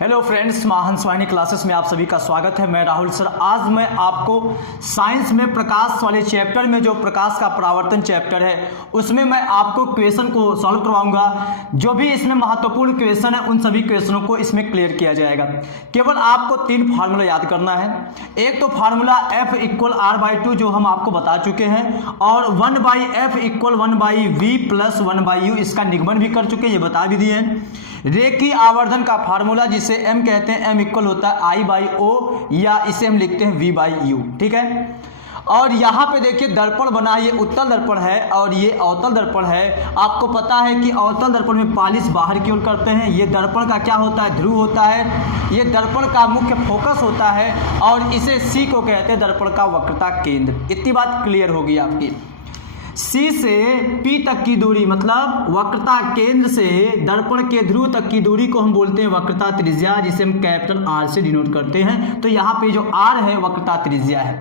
Hello friends, महाहंस वाहिनी classes में आप सभी का स्वागत है। मैं राहुल सर। आज मैं आपको साइंस में प्रकाश वाले चैप्टर में जो प्रकाश का परावर्तन चैप्टर है उसमें मैं आपको क्वेश्चन को सॉल्व करवाऊंगा। जो भी इसमें महत्वपूर्ण क्वेश्चन है उन सभी क्वेश्चनों को इसमें क्लियर किया जाएगा। केवल आपको 3 फार्मूला याद करना है। एक तो फार्मूला F = R/2 जो हम आपको बता चुके हैं, और 1/F = 1/V + 1/U इसका निगमन भी कर चुके हैं, ये बता भी दिए हैं। रेखीय आवर्धन का फार्मूला जिसे m कहते हैं, m इक्वल होता है I/O या इसे हम लिखते हैं V/U, ठीक है। और यहाँ पे देखिए दर्पण बना, ये उत्तल दर्पण है और ये अवतल दर्पण है। आपको पता है कि अवतल दर्पण में पालिश बाहर की ओर करते हैं। ये दर्पण का क्या होता है, ध्रुव होता है। ये दर्पण का मुख्य फोकस होता है और इसे C को कहते हैं दर्पण का वक्रता केंद्र। इतनी बात क्लियर होगी आपकी। C से P तक की दूरी मतलब वक्रता केंद्र से दर्पण के ध्रुव तक की दूरी को हम बोलते हैं वक्रता त्रिज्या, जिसे हम कैपिटल R से डिनोट करते हैं। तो यहाँ पे जो R है वक्रता त्रिज्या है।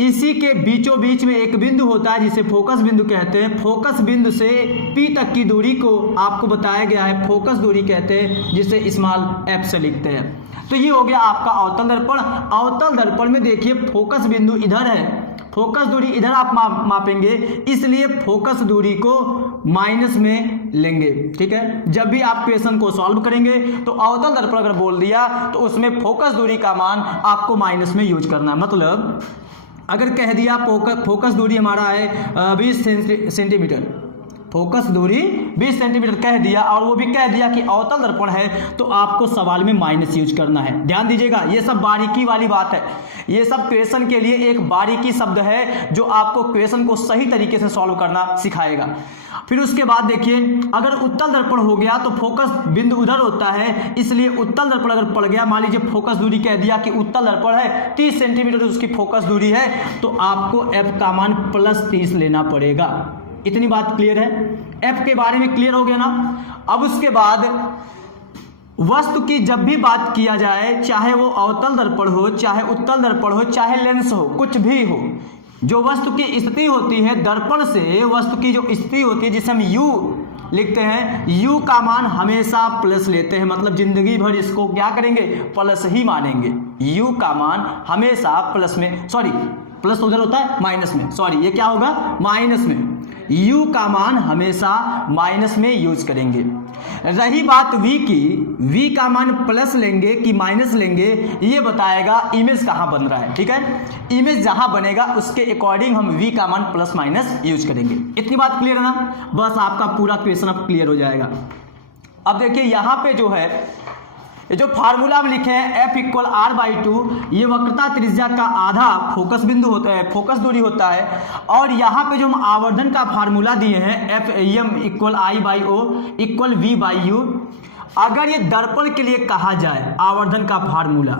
इसी के बीचों बीच में एक बिंदु होता है जिसे फोकस बिंदु कहते हैं। फोकस बिंदु से P तक की दूरी को आपको बताया गया है फोकस दूरी कहते हैं, जिसे स्मॉल f से लिखते हैं। तो ये हो गया आपका अवतल दर्पण। अवतल दर्पण में देखिए फोकस बिंदु इधर है, फोकस दूरी इधर आप मापेंगे, इसलिए फोकस दूरी को माइनस में लेंगे, ठीक है। जब भी आप क्वेश्चन को सॉल्व करेंगे तो अवतल दर्पण अगर बोल दिया तो उसमें फोकस दूरी का मान आपको माइनस में यूज करना है। मतलब अगर कह दिया फोकस दूरी हमारा है 20 सेंटीमीटर, फोकस दूरी 20 सेंटीमीटर कह दिया और वो भी कह दिया कि अवतल दर्पण है, तो आपको सवाल में माइनस यूज करना है। ध्यान दीजिएगा, ये सब बारीकी वाली बात है। ये सब क्वेश्चन के लिए एक बारीकी शब्द है जो आपको क्वेश्चन को सही तरीके से सॉल्व करना सिखाएगा। फिर उसके बाद देखिए, अगर उत्तल दर्पण हो गया तो फोकस बिंदु उधर होता है, इसलिए उत्तल दर्पण अगर पड़ गया, मान लीजिए फोकस दूरी कह दिया कि उत्तल दर्पण है 30 सेंटीमीटर उसकी फोकस दूरी है, तो आपको f का मान +30 लेना पड़ेगा। इतनी बात क्लियर है। f के बारे में क्लियर हो गया ना। अब उसके बाद वस्तु की जब भी बात किया जाए, चाहे वो अवतल दर्पण हो, चाहे उत्तल दर्पण हो, चाहे लेंस हो, कुछ भी हो, जो वस्तु की स्थिति होती है दर्पण से वस्तु की जो स्थिति होती है जिसे हम U लिखते हैं, U का मान हमेशा प्लस लेते हैं। मतलब जिंदगी भर इसको क्या करेंगे, प्लस ही मानेंगे। U का मान हमेशा प्लस में, सॉरी प्लस उधर होता है माइनस में, सॉरी ये क्या होगा, माइनस में। U का मान हमेशा माइनस में यूज करेंगे। रही बात V की, V का मान प्लस लेंगे कि माइनस लेंगे, ये बताएगा इमेज कहाँ बन रहा है, ठीक है। इमेज जहाँ बनेगा उसके अकॉर्डिंग हम V का मान प्लस माइनस यूज करेंगे। इतनी बात क्लियर है ना। बस आपका पूरा क्वेश्चन अब क्लियर हो जाएगा। अब देखिए यहाँ पे जो है, ये जो फार्मूला हम लिखे हैं F = R/2, ये वक्रता त्रिज्या का आधा फोकस बिंदु होता है, फोकस दूरी होता है। और यहाँ पे जो हम आवर्धन का फार्मूला दिए हैं m = I/O = V/U, अगर ये दर्पण के लिए कहा जाए आवर्धन का फार्मूला,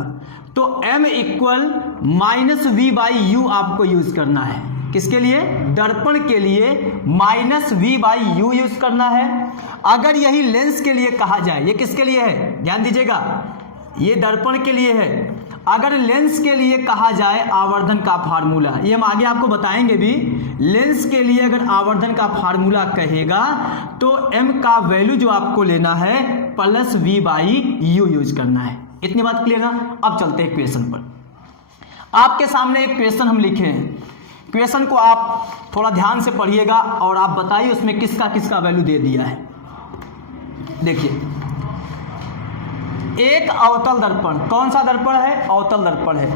तो m = -V/U आपको यूज करना है। किसके लिए, दर्पण के लिए -V/U यूज करना है। अगर यही लेंस के लिए कहा जाए, ये किसके लिए है, ध्यान दीजिएगा, ये दर्पण के लिए है। अगर लेंस के लिए कहा जाए आवर्धन का फार्मूला, ये हम आगे आपको बताएंगे भी, लेंस के लिए अगर आवर्धन का फार्मूला कहेगा तो m का वैल्यू जो आपको लेना है +V/U यूज करना है। इतनी बात क्लियर ना। अब चलते हैं क्वेश्चन पर। आपके सामने एक क्वेश्चन हम लिखे हैं, क्वेश्चन को आप थोड़ा ध्यान से पढ़िएगा और आप बताइए उसमें किसका किसका वैल्यू दे दिया है। देखिए, एक अवतल दर्पण, कौन सा दर्पण है, अवतल दर्पण है।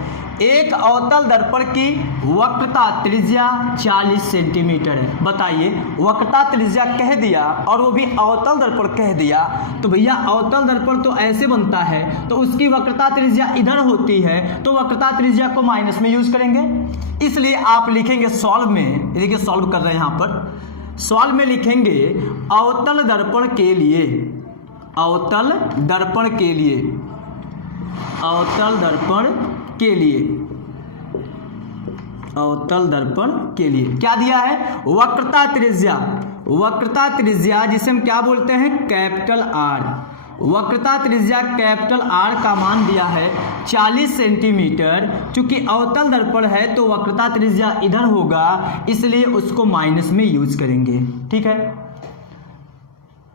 एक अवतल दर्पण की वक्रता त्रिज्या 40 सेंटीमीटर है। बताइए, वक्रता त्रिज्या कह दिया और वो भी अवतल दर्पण कह दिया, तो भैया अवतल दर्पण तो ऐसे बनता है, तो उसकी वक्रता त्रिज्या इधर होती है, तो वक्रता त्रिज्या को माइनस में यूज करेंगे। इसलिए आप लिखेंगे सॉल्व में, देखिए सॉल्व कर रहे हैं यहाँ पर, सॉल्व में लिखेंगे अवतल दर्पण के लिए, अवतल दर्पण के लिए, अवतल दर्पण के लिए, अवतल दर्पण के लिए क्या दिया है, वक्रता त्रिज्या, वक्रता त्रिज्या जिसे हम क्या बोलते हैं, कैपिटल R। वक्रता त्रिज्या कैपिटल R का मान दिया है 40 सेंटीमीटर। चूंकि अवतल दर्पण है तो वक्रता त्रिज्या इधर होगा, इसलिए उसको माइनस में यूज करेंगे, ठीक है।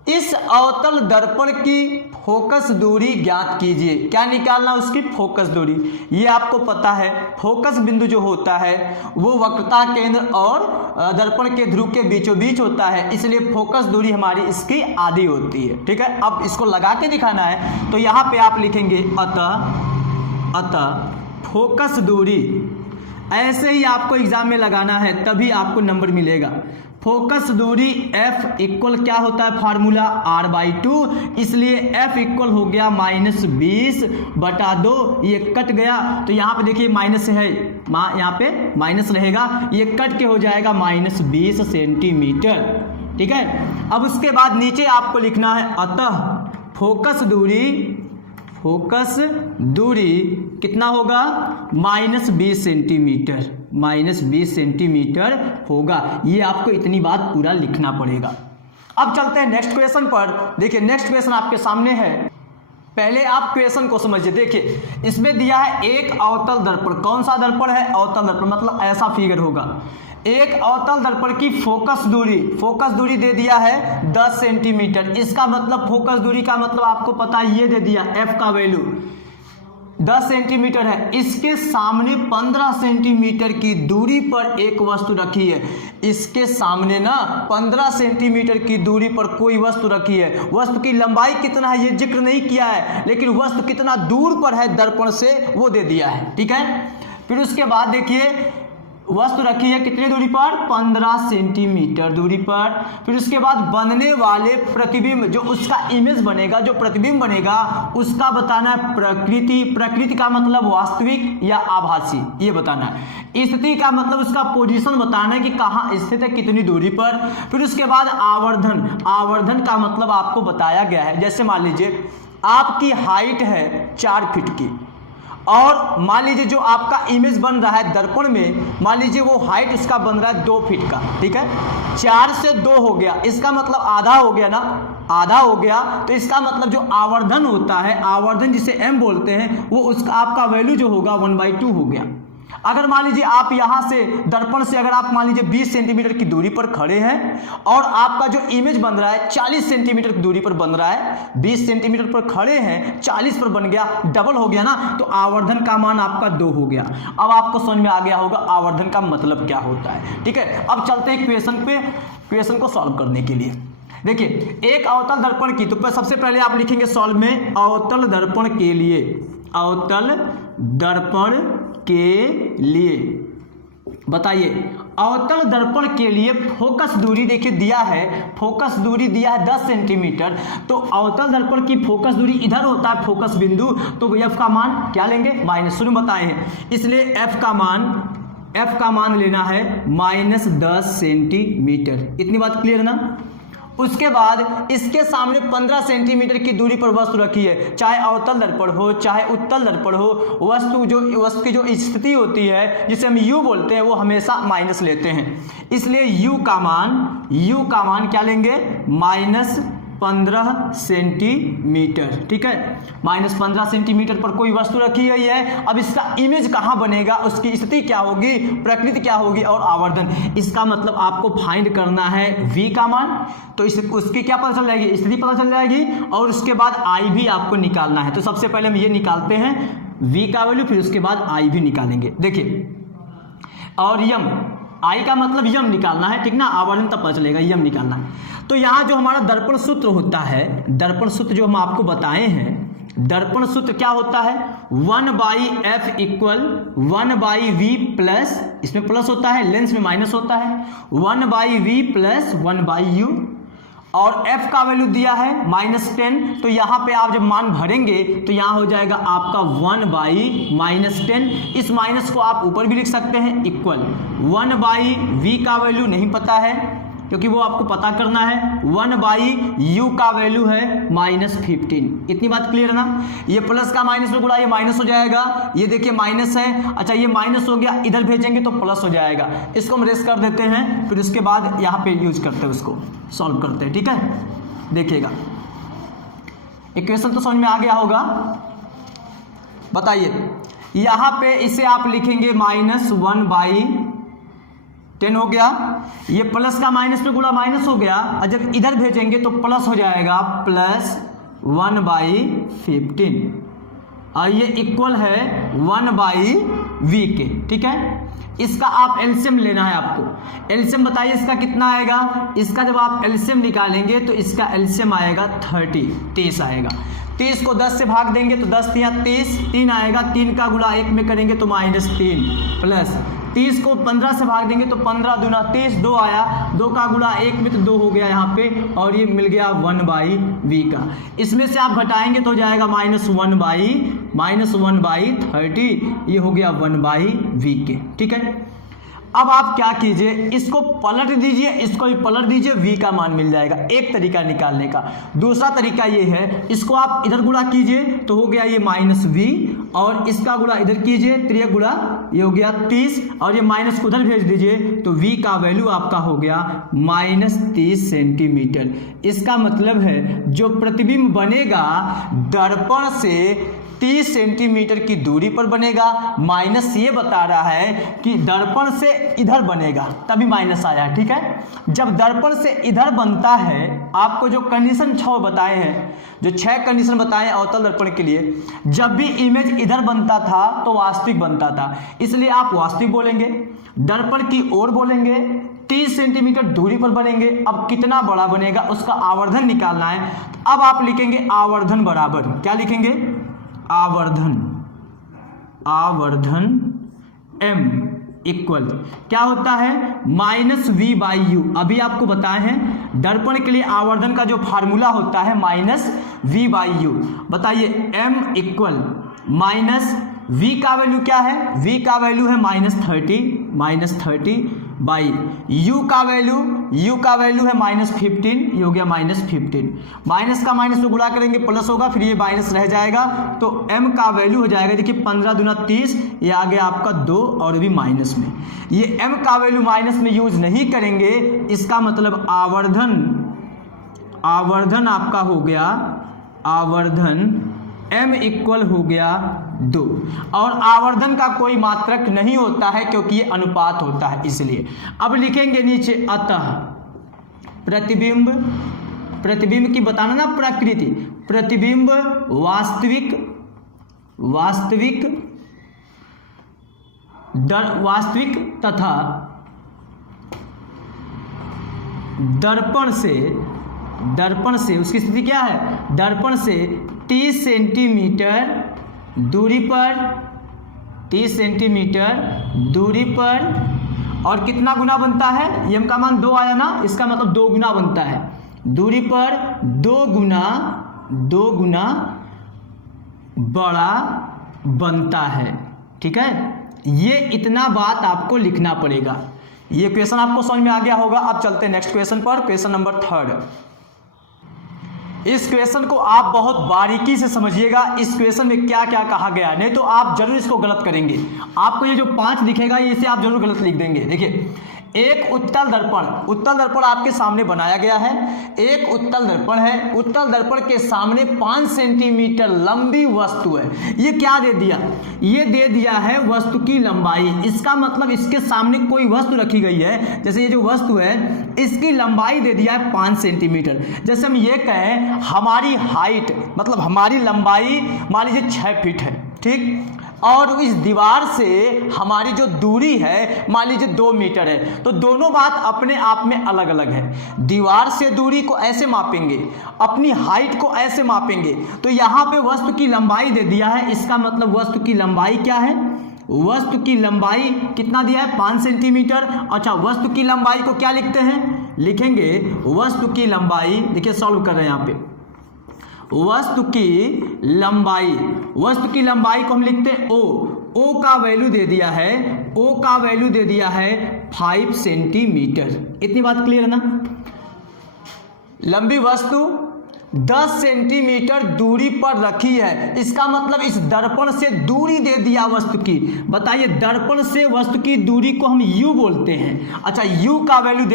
इस अवतल दर्पण की फोकस दूरी ज्ञात कीजिए। क्या निकालना उसकी? फोकस दूरी। ये आपको पता है फोकस बिंदु जो होता है वो वक्रता केंद्र और दर्पण के ध्रुव के बीचों बीच होता है, इसलिए फोकस दूरी हमारी इसकी आधी होती है। ठीक है, अब इसको लगा के दिखाना है तो यहाँ पे आप लिखेंगे अतः फोकस दूरी। ऐसे ही आपको एग्जाम में लगाना है तभी आपको नंबर मिलेगा। फोकस दूरी F इक्वल क्या होता है? फार्मूला R/2, इसलिए F इक्वल हो गया -20/2। ये कट गया तो यहाँ पे देखिए माइनस है, यहाँ पे माइनस रहेगा, ये कट के हो जाएगा -20 सेंटीमीटर। ठीक है, अब उसके बाद नीचे आपको लिखना है अतः फोकस दूरी कितना होगा? -20 सेंटीमीटर, -20 सेंटीमीटर होगा। ये आपको इतनी बात पूरा लिखना पड़ेगा। अब चलते हैं नेक्स्ट क्वेश्चन पर। देखिए नेक्स्ट क्वेश्चन आपके सामने है, पहले आप क्वेश्चन को समझिए। देखिए इसमें दिया है एक अवतल दर्पण। कौन सा दर्पण है? अवतल दर्पण, मतलब ऐसा फिगर होगा। एक अवतल दर्पण की फोकस दूरी दे दिया है 10 सेंटीमीटर। इसका मतलब फोकस दूरी का मतलब आपको पता है, ये दे दिया F का वैल्यू 10 सेंटीमीटर है। इसके सामने 15 सेंटीमीटर की दूरी पर एक वस्तु रखी है। इसके सामने ना 15 सेंटीमीटर की दूरी पर कोई वस्तु रखी है। वस्तु की लंबाई कितना है ये जिक्र नहीं किया है, लेकिन वस्तु कितना दूर पर है दर्पण से वो दे दिया है। ठीक है, फिर उसके बाद देखिए वस्तु रखी है कितनी दूरी पर? 15 सेंटीमीटर दूरी पर। फिर उसके बाद बनने वाले प्रतिबिंब, जो उसका इमेज बनेगा, जो प्रतिबिंब बनेगा उसका बताना है प्रकृति का मतलब वास्तविक या आभासी, ये बताना है। स्थिति का मतलब उसका पोजीशन बताना है कि कहाँ स्थित है, कितनी दूरी पर। फिर उसके बाद आवर्धन का मतलब आपको बताया गया है। जैसे मान लीजिए आपकी हाइट है 4 फीट की और मान लीजिए जो आपका इमेज बन रहा है दर्पण में, मान लीजिए वो हाइट उसका बन रहा है 2 फीट का। ठीक है, 4 से 2 हो गया, इसका मतलब आधा हो गया ना, आधा हो गया। तो इसका मतलब जो आवर्धन होता है, आवर्धन जिसे m बोलते हैं, वो उसका आपका वैल्यू जो होगा 1/2 हो गया। अगर मान लीजिए आप यहाँ से दर्पण से अगर आप मान लीजिए 20 सेंटीमीटर की दूरी पर खड़े हैं और आपका जो इमेज बन रहा है 40 सेंटीमीटर की दूरी पर बन रहा है, 20 सेंटीमीटर पर खड़े हैं 40 पर बन गया, डबल हो गया ना, तो आवर्धन का मान आपका 2 हो गया। अब आपको समझ में आ गया होगा आवर्धन का मतलब क्या होता है। ठीक है, अब चलते हैं क्वेश्चन को सॉल्व करने के लिए। देखिए एक अवतल दर्पण की, तो सबसे पहले आप लिखेंगे सॉल्व में अवतल दर्पण के लिए, अवतल दर्पण के लिए बताइए अवतल दर्पण के लिए फोकस दूरी देखिए दिया है, फोकस दूरी दिया है 10 सेंटीमीटर। तो अवतल दर्पण की फोकस दूरी इधर होता है फोकस बिंदु, तो एफ का मान क्या लेंगे? माइनस, शुरू में बताए हैं, इसलिए एफ का मान लेना है -10 सेंटीमीटर। इतनी बात क्लियर ना? उसके बाद इसके सामने 15 सेंटीमीटर की दूरी पर वस्तु रखी है, चाहे अवतल दर्पण हो चाहे उत्तल दर्पण हो, वस्तु की जो स्थिति होती है जिसे हम U बोलते हैं वो हमेशा माइनस लेते हैं। इसलिए U का मान क्या लेंगे? -15 सेंटीमीटर। ठीक है, -15 सेंटीमीटर पर कोई वस्तु रखी हुई है। अब इसका इमेज कहाँ बनेगा, उसकी स्थिति क्या होगी, प्रकृति क्या होगी और आवर्धन, इसका मतलब आपको फाइंड करना है V का मान। तो उसकी क्या पता चल जाएगी? स्थिति पता चल जाएगी और उसके बाद I भी आपको निकालना है। तो सबसे पहले हम ये निकालते हैं V का वैल्यू, फिर उसके बाद I भी निकालेंगे। देखिए और यम, I का मतलब यम निकालना है, ठीक ना, आवर्धन तब पता चलेगा, यम निकालना है। तो यहाँ जो हमारा दर्पण सूत्र होता है, दर्पण सूत्र जो हम आपको बताए हैं, दर्पण सूत्र क्या होता है? 1/f इक्वल 1/v प्लस, इसमें प्लस होता है, लेंस में माइनस होता है, 1/v प्लस 1/u, और f का वैल्यू दिया है -10। तो यहाँ पे आप जब मान भरेंगे तो यहाँ हो जाएगा आपका 1/-10। इस माइनस को आप ऊपर भी लिख सकते हैं, इक्वल 1/v का वैल्यू नहीं पता है क्योंकि वो आपको पता करना है, 1/u का वैल्यू है -15। इतनी बात क्लियर है ना? ये प्लस का माइनस में गुणा, ये माइनस हो जाएगा, ये देखिए माइनस है, अच्छा ये माइनस हो गया, इधर भेजेंगे तो प्लस हो जाएगा। इसको हम रेस कर देते हैं, फिर उसके बाद यहाँ पे यूज करते हैं, उसको सॉल्व करते हैं। ठीक है, देखिएगा इक्वेशन तो समझ में आ गया होगा। बताइए यहाँ पे इसे आप लिखेंगे -1/10 हो गया, ये प्लस का माइनस पे गुणा माइनस हो गया, और जब इधर भेजेंगे तो प्लस हो जाएगा, प्लस 1/15 और ये इक्वल है 1/v के। ठीक है, इसका आप एलसीएम लेना है आपको। एलसीएम बताइए इसका कितना आएगा। इसका जब आप एलसीएम निकालेंगे तो इसका एलसीएम आएगा 30 आएगा। 30 को 10 से भाग देंगे तो 10 या 30, 3 आएगा। 3 का गुणा 1 में करेंगे तो -3 प्लस 30 को 15 से भाग देंगे तो 15 दूना 30, 2 आया। 2 का गुणा 1 में तो 2 हो गया यहाँ पे और ये मिल गया 1/v का। इसमें से आप घटाएंगे तो हो जाएगा -1/30, ये हो गया 1/v के। ठीक है, अब आप क्या कीजिए, इसको पलट दीजिए, इसको भी पलट दीजिए, v का मान मिल जाएगा। एक तरीका निकालने का। दूसरा तरीका ये है, इसको आप इधर गुणा कीजिए तो हो गया ये -v और इसका गुणा इधर कीजिए, 3 गुणा ये हो गया 30 और ये माइनस को उधर भेज दीजिए तो v का वैल्यू आपका हो गया -30 सेंटीमीटर। इसका मतलब है जो प्रतिबिंब बनेगा दर्पण से 30 सेंटीमीटर की दूरी पर बनेगा। माइनस ये बता रहा है कि दर्पण से इधर बनेगा, तभी माइनस आया। ठीक है, जब दर्पण से इधर बनता है, आपको जो कंडीशन 6 बताए हैं, जो 6 कंडीशन बताए हैं अवतल दर्पण के लिए, जब भी इमेज इधर बनता था तो वास्तविक बनता था, इसलिए आप वास्तविक बोलेंगे। दर्पण की ओर बोलेंगे, 30 सेंटीमीटर दूरी पर बनेंगे। अब कितना बड़ा बनेगा उसका आवर्धन निकालना है। अब आप लिखेंगे आवर्धन बराबर, क्या लिखेंगे, आवर्धन m इक्वल क्या होता है -v/u। अभी आपको बताए हैं दर्पण के लिए आवर्धन का जो फार्मूला होता है -v/u। बताइए m इक्वल -v का वैल्यू क्या है, v का वैल्यू है -30 बाई u का वैल्यू है -15, ये हो गया -15। माइनस का माइनस में गुणा करेंगे प्लस होगा, फिर ये माइनस रह जाएगा तो m का वैल्यू हो जाएगा, देखिए 15 दूना 30, ये आ गया आपका 2 और भी माइनस में। ये m का वैल्यू माइनस में यूज नहीं करेंगे, इसका मतलब आवर्धन आपका हो गया, आवर्धन m इक्वल हो गया 2। और आवर्धन का कोई मात्रक नहीं होता है क्योंकि ये अनुपात होता है, इसलिए। अब लिखेंगे नीचे अतः प्रतिबिंब की बताना ना प्रकृति, प्रतिबिंब वास्तविक तथा दर्पण से उसकी स्थिति क्या है, दर्पण से 30 सेंटीमीटर दूरी पर और कितना गुना बनता है, m का मान 2 आया ना, इसका मतलब 2 गुना बनता है। दूरी पर 2 गुना बड़ा बनता है। ठीक है, ये इतना बात आपको लिखना पड़ेगा। ये क्वेश्चन आपको समझ में आ गया होगा। अब चलते हैं नेक्स्ट क्वेश्चन पर, क्वेश्चन नंबर 3। इस क्वेश्चन को आप बहुत बारीकी से समझिएगा, इस क्वेश्चन में क्या क्या कहा गया, नहीं तो आप जरूर इसको गलत करेंगे। आपको ये जो 5 दिखेगा इसे आप जरूर गलत लिख देंगे। देखिए, एक उत्तल दर्पण आपके सामने बनाया गया है। एक उत्तल दर्पण है, उत्तल दर्पण के सामने 5 सेंटीमीटर लंबी वस्तु है। ये क्या दे दिया, ये दे दिया है वस्तु की लंबाई। इसका मतलब इसके सामने कोई वस्तु रखी गई है, जैसे ये जो वस्तु है इसकी लंबाई दे दिया है 5 सेंटीमीटर। जैसे हम ये कहें हमारी हाइट मतलब हमारी लंबाई मान लीजिए 6 फीट है, ठीक, और इस दीवार से हमारी जो दूरी है मान लीजिए 2 मीटर है, तो दोनों बात अपने आप में अलग अलग है। दीवार से दूरी को ऐसे मापेंगे, अपनी हाइट को ऐसे मापेंगे, तो यहाँ पे वस्तु की लंबाई दे दिया है। इसका मतलब वस्तु की लंबाई क्या है, वस्तु की लंबाई कितना दिया है 5 सेंटीमीटर। अच्छा, वस्तु की लंबाई को क्या लिखते हैं, लिखेंगे वस्तु की लंबाई, देखिए सॉल्व कर रहे हैं यहाँ पे, वस्तु की लंबाई को हम लिखते हैं ओ का वैल्यू दे दिया है 5 सेंटीमीटर। इतनी बात क्लियर है ना। लंबी वस्तु 10 सेंटीमीटर दूरी पर रखी है, इसका मतलब इस दर्पण से दूरी दे दिया वस्तु की। बताइए, दर्पण से वस्तु की दूरी को हम u बोलते हैं। अच्छा, u का वैल्यू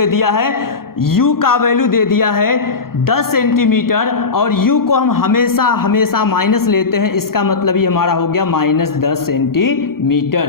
दे दिया है 10 सेंटीमीटर और u को हम हमेशा माइनस लेते हैं। इसका मतलब ये हमारा हो गया -10 सेंटीमीटर।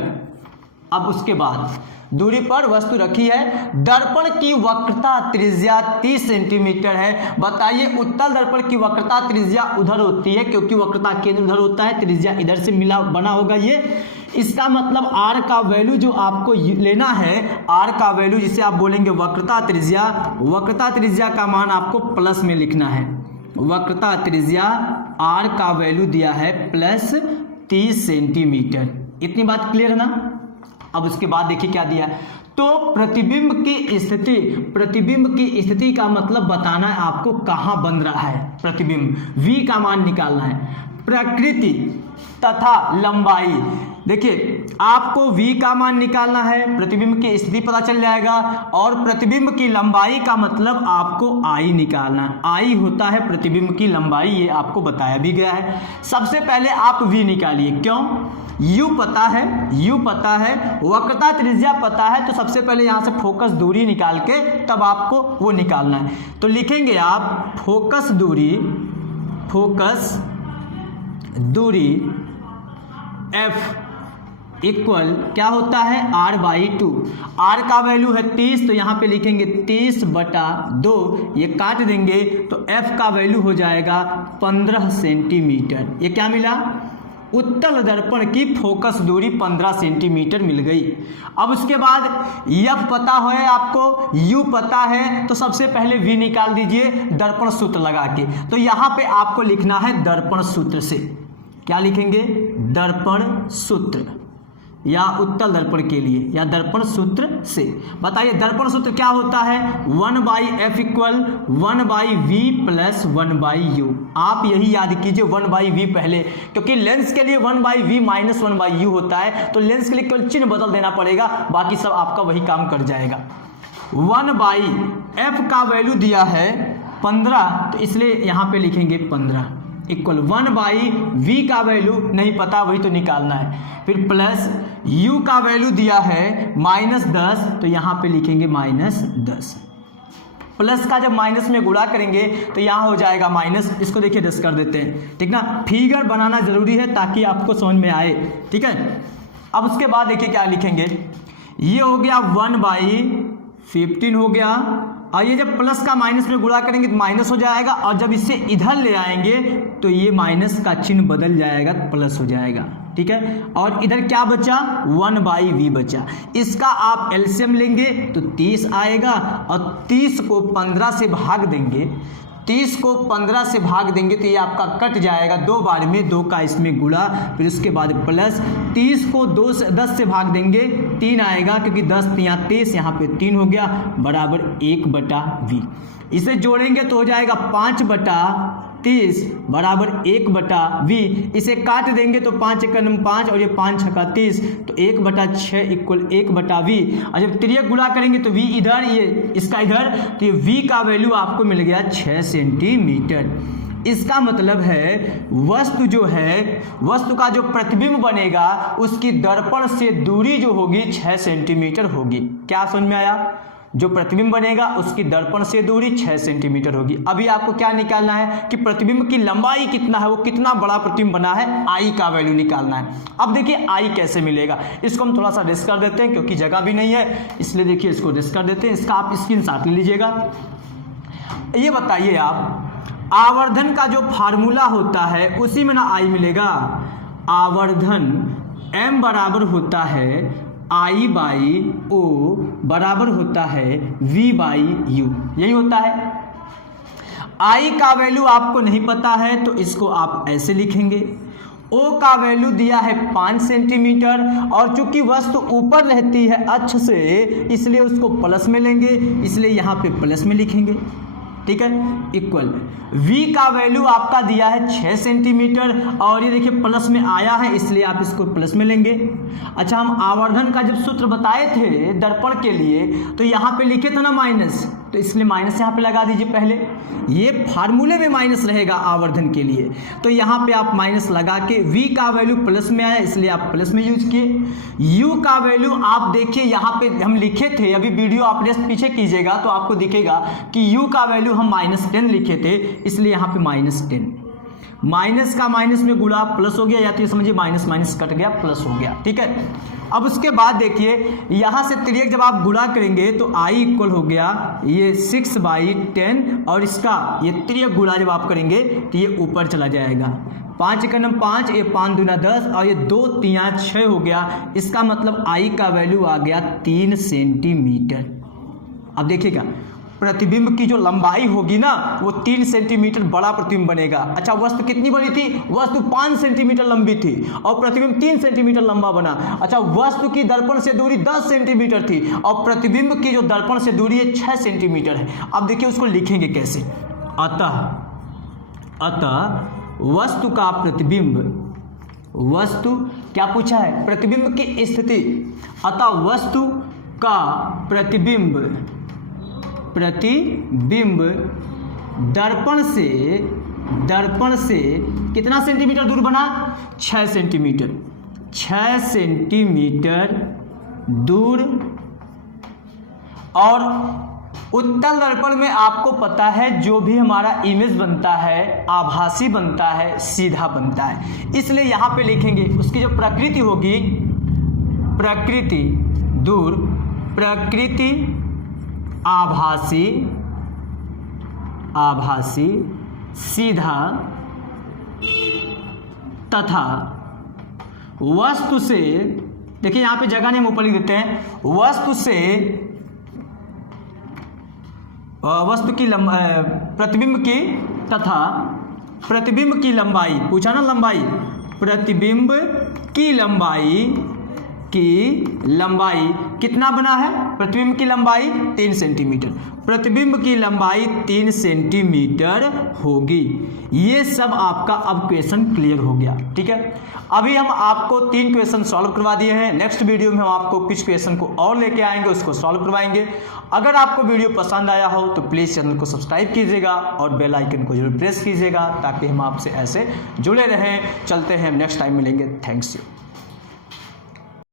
अब उसके बाद दूरी पर वस्तु रखी है, दर्पण की वक्रता त्रिज्या 30 सेंटीमीटर है। बताइए उत्तल दर्पण की वक्रता त्रिज्या उधर होती है क्योंकि वक्रता केंद्र उधर होता है, त्रिज्या इधर से मिला बना होगा ये। इसका मतलब r का वैल्यू जो आपको लेना है, r का वैल्यू जिसे आप बोलेंगे वक्रता त्रिज्या का मान आपको प्लस में लिखना है। वक्रता त्रिज्या r का वैल्यू दिया है प्लस 30 सेंटीमीटर। इतनी बात क्लियर है ना। अब उसके बाद देखिए क्या दिया है, तो प्रतिबिंब की स्थिति का मतलब बताना है आपको कहां बन रहा है प्रतिबिंब, v का मान निकालना है। प्रकृति तथा लंबाई, देखिए आपको v का मान निकालना है, प्रतिबिंब की स्थिति पता चल जाएगा, और प्रतिबिंब की लंबाई का मतलब आपको I निकालना है। I होता है प्रतिबिंब की लंबाई, ये आपको बताया भी गया है। सबसे पहले आप v निकालिए, क्यों? u पता है, वक्रता त्रिज्या पता है, तो सबसे पहले यहाँ से फोकस दूरी निकाल के तब आपको वो निकालना है। तो लिखेंगे आप फोकस दूरी f इक्वल क्या होता है r/2। r का वैल्यू है 30, तो यहाँ पे लिखेंगे 30/2, ये काट देंगे तो f का वैल्यू हो जाएगा 15 सेंटीमीटर। ये क्या मिला? उत्तल दर्पण की फोकस दूरी 15 सेंटीमीटर मिल गई। अब उसके बाद f पता है आपको, u पता है, तो सबसे पहले v निकाल दीजिए दर्पण सूत्र लगा के। तो यहाँ पे आपको लिखना है दर्पण सूत्र से। क्या लिखेंगे? दर्पण सूत्र, या उत्तल दर्पण के लिए, या दर्पण सूत्र से। बताइए दर्पण सूत्र क्या होता है? 1/f equal 1/v plus 1/u। आप यही याद कीजिए 1/v पहले, क्योंकि लेंस के लिए 1/v माइनस 1/u होता है, तो लेंस के लिए केवल चिन्ह बदल देना पड़ेगा, बाकी सब आपका वही काम कर जाएगा। 1/f का वैल्यू दिया है 15, तो इसलिए यहाँ पे लिखेंगे 15 इक्वल 1/v का वैल्यू नहीं पता, वही तो निकालना है। फिर प्लस u का वैल्यू दिया है -10, तो यहाँ पे लिखेंगे -10। प्लस का जब माइनस में गुणा करेंगे तो यहाँ हो जाएगा माइनस। इसको देखिए रस कर देते हैं, ठीक ना। फिगर बनाना जरूरी है ताकि आपको समझ में आए, ठीक है। अब उसके बाद देखिए क्या लिखेंगे, ये हो गया 1/15 हो गया, और ये जब प्लस का माइनस में गुणा करेंगे तो माइनस हो जाएगा, और जब इसे इधर ले आएंगे तो ये माइनस का चिन्ह बदल जाएगा, प्लस हो जाएगा, ठीक है। और इधर क्या बचा? 1/v बचा। इसका आप एलसीएम लेंगे तो 30 आएगा, और 30 को 15 से भाग देंगे, 30 को 15 से भाग देंगे तो ये आपका कट जाएगा 2 बार में, 2 का इसमें गुणा, फिर उसके बाद प्लस 30 को 10 से भाग देंगे 3 आएगा, क्योंकि 10 यहाँ 30, यहाँ पे 3 हो गया, बराबर 1/v। इसे जोड़ेंगे तो हो जाएगा 5/30 बराबर 1/v। इसे काट देंगे तो 5 × 5 और ये 5 × 30, तो 1/6 इक्वल 1/v। और जब तिर्यक गुणा करेंगे तो v इधर, ये इसका इधर, तो ये v का वैल्यू आपको मिल गया 6 सेंटीमीटर। इसका मतलब है वस्तु का जो प्रतिबिंब बनेगा उसकी दर्पण से दूरी जो होगी 6 सेंटीमीटर होगी। क्या समझ में आया? जो प्रतिबिंब बनेगा उसकी दर्पण से दूरी 6 सेंटीमीटर होगी। अभी आपको क्या निकालना है कि प्रतिबिंब की लंबाई कितना है, वो कितना बड़ा प्रतिबिंब बना है, आई का वैल्यू निकालना है। अब देखिए आई कैसे मिलेगा, इसको हम थोड़ा सा रेस कर देते हैं क्योंकि जगह भी नहीं है, इसलिए देखिए इसको रेस कर देते हैं। इसका आप स्क्रीनशॉट ले लीजिएगा। ये बताइए आप, आवर्धन का जो फार्मूला होता है उसी में ना आई मिलेगा। आवर्धन m बराबर होता है I/O बराबर होता है V/U, यही होता है। I का वैल्यू आपको नहीं पता है तो इसको आप ऐसे लिखेंगे। O का वैल्यू दिया है 5 सेंटीमीटर, और चूंकि वस्तु ऊपर रहती है अक्ष से इसलिए उसको प्लस में लेंगे, इसलिए यहाँ पे प्लस में लिखेंगे, ठीक है। इक्वल v का वैल्यू आपका दिया है 6 सेंटीमीटर, और ये देखिए प्लस में आया है इसलिए आप इसको प्लस में लेंगे। अच्छा, हम आवर्धन का जब सूत्र बताए थे दर्पण के लिए तो यहाँ पे लिखे थे ना माइनस, तो इसलिए माइनस यहाँ पे लगा दीजिए। पहले ये फार्मूले में माइनस रहेगा आवर्धन के लिए, तो यहाँ पे आप माइनस लगा के, v का वैल्यू प्लस में आया इसलिए आप प्लस में यूज किए। u का वैल्यू आप देखिए यहाँ पे हम लिखे थे, अभी वीडियो आप रेस्ट पीछे कीजिएगा तो आपको दिखेगा कि u का वैल्यू हम -10 लिखे थे, इसलिए यहाँ पे -10। माइनस का माइनस में गुणा प्लस हो गया, या तो ये समझिए माइनस माइनस कट गया प्लस हो गया, ठीक है। अब उसके बाद देखिए यहाँ से तिर्यक जब आप गुणा करेंगे तो i इक्वल हो गया ये 6/10, और इसका ये तिर्यक गुणा जब आप करेंगे तो ये ऊपर चला जाएगा, 5 × 5, ये 5 दूना 10, और ये 2 3 6 हो गया। इसका मतलब i का वैल्यू आ गया 3 सेंटीमीटर। अब देखिएगा प्रतिबिंब की जो लंबाई होगी ना वो 3 सेंटीमीटर बड़ा प्रतिबिंब बनेगा। अच्छा, वस्तु कितनी बड़ी थी? वस्तु 5 सेंटीमीटर लंबी थी और प्रतिबिंब 3 सेंटीमीटर लंबा बना। अच्छा, वस्तु की दर्पण से दूरी 10 सेंटीमीटर थी और प्रतिबिंब की जो दर्पण से दूरी है 6 सेंटीमीटर है। अब देखिए उसको लिखेंगे कैसे। अतः वस्तु का प्रतिबिंब, वस्तु क्या पूछा है? प्रतिबिंब की स्थिति। अतः वस्तु का प्रतिबिंब दर्पण से कितना सेंटीमीटर दूर बना? 6 सेंटीमीटर, 6 सेंटीमीटर दूर। और उत्तल दर्पण में आपको पता है जो भी हमारा इमेज बनता है, आभासी बनता है, सीधा बनता है, इसलिए यहाँ पे लिखेंगे उसकी जो प्रकृति होगी, प्रकृति दूर, प्रकृति आभासी सीधा तथा वस्तु से, देखिए यहाँ पे जगह नहीं हम ऊपर लिख देते हैं, वस्तु से वस्तु की प्रतिबिंब की तथा प्रतिबिंब की लंबाई, पूछा ना लंबाई, प्रतिबिंब की लंबाई कितना बना है? प्रतिबिंब की लंबाई 3 सेंटीमीटर, प्रतिबिंब की लंबाई 3 सेंटीमीटर होगी। ये सब आपका अब क्वेश्चन क्लियर हो गया, ठीक है। अभी हम आपको 3 क्वेश्चन सॉल्व करवा दिए हैं। नेक्स्ट वीडियो में हम आपको कुछ क्वेश्चन को और लेके आएंगे, उसको सॉल्व करवाएंगे। अगर आपको वीडियो पसंद आया हो तो प्लीज़ चैनल को सब्सक्राइब कीजिएगा और बेल आइकन को जरूर प्रेस कीजिएगा ताकि हम आपसे ऐसे जुड़े रहें। चलते हैं, नेक्स्ट टाइम मिलेंगे। Thanks you.